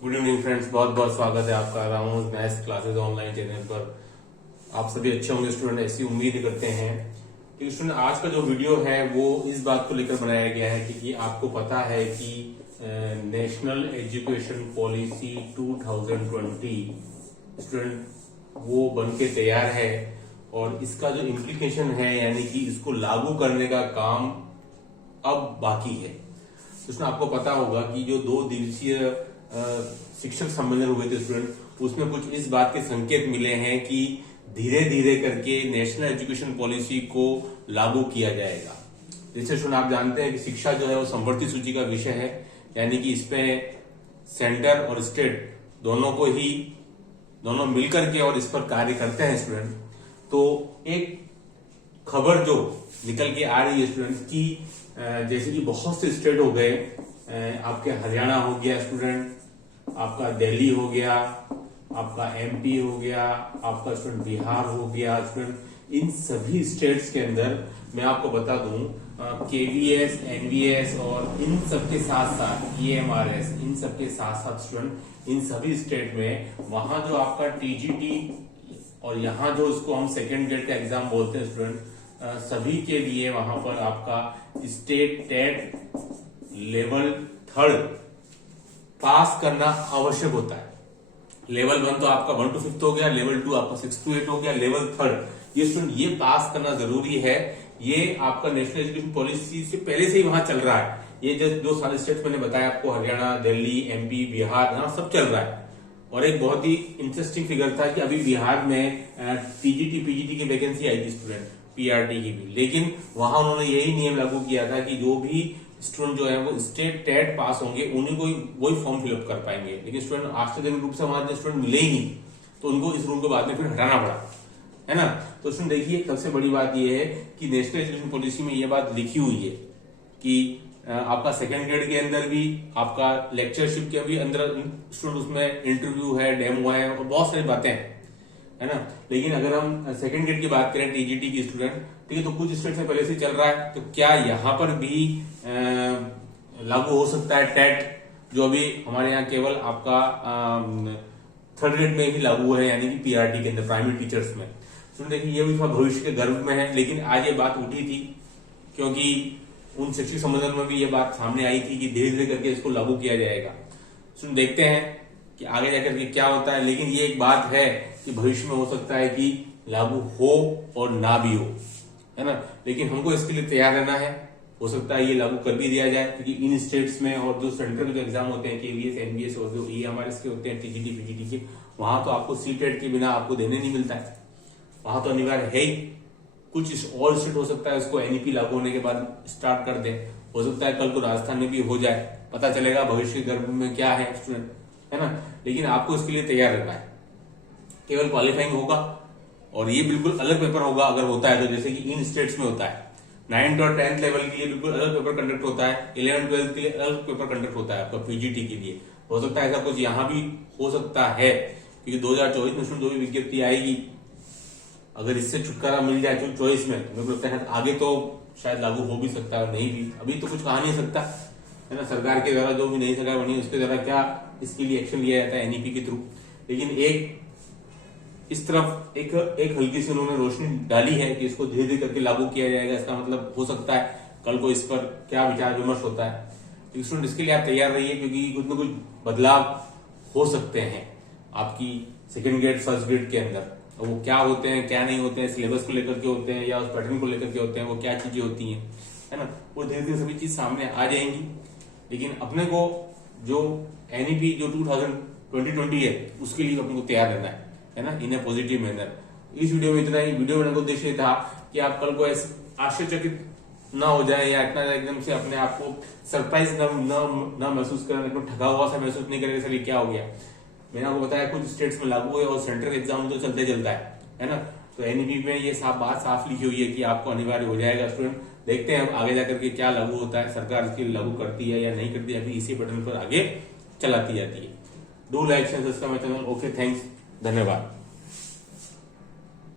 Good evening friends, बहुत बहुत स्वागत है आपका round maths classes online channel पर। आप सभी अच्छे होंगे स्टूडेंट, ऐसी उम्मीद करते हैं। कि स्टूडेंट आज का जो वीडियो है वो इस बात को लेकर बनाया गया है क्योंकि आपको पता है कि नेशनल एजुकेशन पॉलिसी 2020 स्टूडेंट वो बन के तैयार है और इसका जो इम्प्लीकेशन है यानी कि इसको लागू करने का काम अब बाकी है। तो उसमें आपको पता होगा कि जो 2 दिवसीय शिक्षक सम्मेलन हुए थे स्टूडेंट, उसमें कुछ इस बात के संकेत मिले हैं कि धीरे धीरे करके नेशनल एजुकेशन पॉलिसी को लागू किया जाएगा। जैसे स्टूडेंट आप जानते हैं कि शिक्षा जो है वो संवर्ती सूची का विषय है, यानी कि इसमें सेंटर और स्टेट दोनों मिलकर के और इस पर कार्य करते हैं स्टूडेंट। तो एक खबर जो निकल के आ रही है स्टूडेंट की, जैसे कि बहुत से स्टेट हो गए, आपके हरियाणा हो गया स्टूडेंट, आपका दिल्ली हो गया, आपका एमपी हो गया, आपका स्टूडेंट बिहार हो गया स्टूडेंट। इन सभी स्टेट्स के अंदर मैं आपको बता दूं केवीएस, एनवीएस और इन सबके साथ साथ ईएमआरएस, इन सबके साथ साथ स्टूडेंट इन सभी स्टेट में वहां जो आपका टीजीटी और यहाँ जो इसको हम सेकेंड ग्रेड का एग्जाम बोलते हैं स्टूडेंट, सभी के लिए वहां पर आपका स्टेट टेट लेवल 3 पास करना आवश्यक होता है। लेवल 1 तो आपका 1 to 5 हो गया, लेवल 2 आपका 6 to 8 हो गया, लेवल 3 ये स्टूडेंट ये पास करना जरूरी है। ये आपका नेशनल एजुकेशन पॉलिसी से पहले से ही वहां चल रहा है। ये जो सारे स्टेट्स मैंने बताया आपको, हरियाणा, दिल्ली, एमपी, बिहार, यहाँ सब चल रहा है। और एक बहुत ही इंटरेस्टिंग फिगर था कि अभी बिहार में पीजीटी की वैकेंसी आई थी स्टूडेंट, पीआरटी की भी, लेकिन वहां उन्होंने यही नियम लागू किया था कि जो भी स्टूडेंट जो है वो स्टेट टेट पास होंगे उन्हीं को वही फॉर्म फिलअप कर पाएंगे। लेकिन स्टूडेंट आश्चर्यजनक रूप से हमारे स्टूडेंट मिले ही नहीं, तो उनको इस रूल को बाद में फिर हटाना पड़ा, है ना। तो स्टूडेंट देखिए, सबसे बड़ी बात यह है कि नेशनल एजुकेशन पॉलिसी में यह बात लिखी हुई है कि आपका सेकेंड ग्रेड के अंदर भी आपका लेक्चरशिप के भी अंदर स्टूडेंट उसमें इंटरव्यू है, डेमो है और बहुत सारी बातें हैं, है ना। लेकिन अगर हम सेकेंड ग्रेड की बात करें टीजीटी की स्टूडेंट, ठीक है, तो कुछ स्टेट से पहले से चल रहा है, तो क्या यहाँ पर भी लागू हो सकता है टेट, जो अभी हमारे यहाँ केवल आपका 3rd ग्रेड में ही लागू है, यानी कि पीआरटी के अंदर प्राइमरी टीचर्स में। तो देखिए ये भी थोड़ा भविष्य के गर्भ में है, लेकिन आज ये बात उठी थी क्योंकि उन शिक्षक सम्मेलन में भी ये बात सामने आई थी कि धीरे धीरे करके इसको लागू किया जाएगा। सुन देखते हैं कि आगे जाकर के क्या होता है, लेकिन ये एक बात है कि भविष्य में हो सकता है कि लागू हो और ना भी हो, है ना। लेकिन हमको इसके लिए तैयार रहना है। हो सकता है ये लागू कर भी दिया जाए क्योंकि इन स्टेट्स में और जो सेंट्रल के जो एग्जाम होते हैं केवीएस, एनवीएस और जो ईएमआरएस के होते हैं टीजीटी, पीजीटी के, वहां तो आपको सीटेट के बिना आपको देने नहीं मिलता है, वहां तो अनिवार्य है ही। कुछ और स्टेट हो सकता है उसको एनईपी लागू होने के बाद स्टार्ट कर दे, हो सकता है कल को राजस्थान में भी हो जाए, पता चलेगा भविष्य के गर्भ में क्या है स्टूडेंट, है ना। लेकिन आपको इसके लिए तैयार रहना है। केवल क्वालिफाइंग होगा और ये बिल्कुल अलग पेपर होगा अगर होता है तो, जैसे कि इन स्टेट्स में होता है। 9th और 10th लेवल के लिए बिल्कुल अलग पेपर कंडक्ट होता है, 11th 12th के लिए अलग पेपर कंडक्ट होता है आपका पीजीटी के लिए। हो सकता है ऐसा कुछ यहाँ भी हो सकता है क्योंकि 2024 में जो भी विज्ञप्ति आएगी, अगर इससे छुटकारा मिल जाए तो चॉइस में, मेरे को लगता है आगे तो शायद लागू हो भी सकता है और नहीं भी, अभी तो कुछ कहा नहीं सकता, है ना। सरकार के द्वारा जो भी नई सरकार बनी उसके द्वारा क्या इसके लिए एक्शन लिया जाता है एनईपी के थ्रू। लेकिन एक इस तरफ एक हल्की सी उन्होंने रोशनी डाली है कि इसको धीरे धीरे करके लागू किया जाएगा। इसका मतलब हो सकता है कल को इस पर क्या विचार विमर्श होता है। स्टूडेंट इसके लिए आप तैयार रहिए क्योंकि कुछ न कुछ बदलाव हो सकते हैं आपकी सेकेंड ग्रेड फर्स्ट ग्रेड के अंदर। वो क्या होते हैं क्या नहीं होते हैं, सिलेबस को लेकर के होते हैं या उस पैटर्न को लेकर के होते हैं, वो क्या चीजें होती हैं, है ना, वो धीरे धीरे सभी चीज सामने आ जाएंगी। लेकिन अपने को जो एनईपी जो 2020 है उसके लिए अपने को तैयार रहना है ना, इन ए पॉजिटिव मैनर। इस वीडियो में इतना ही। वीडियो बनाने का उद्देश्य था कि आप कल को आश्चर्यचकित ना हो जाए या इतना एकदम से अपने आप को सरप्राइज ना महसूस करें, एकदम ठगा हुआ सा महसूस नहीं करें सर ये क्या हो गया। मैंने आपको बताया कुछ स्टेट्स में लागू है और सेंट्रल एग्जाम तो चलते चलता है ना। तो एनईपी में ये बात साफ लिखी हुई है कि आपको अनिवार्य हो जाएगा स्टूडेंट। देखते हैं अब आगे जाकर के क्या लागू होता है, सरकार इसके लिए लागू करती है या नहीं करती है, अभी इसी बटन पर आगे चलाती जाती है। Do like share subscribe my channel. Okay, thanks, धन्यवाद।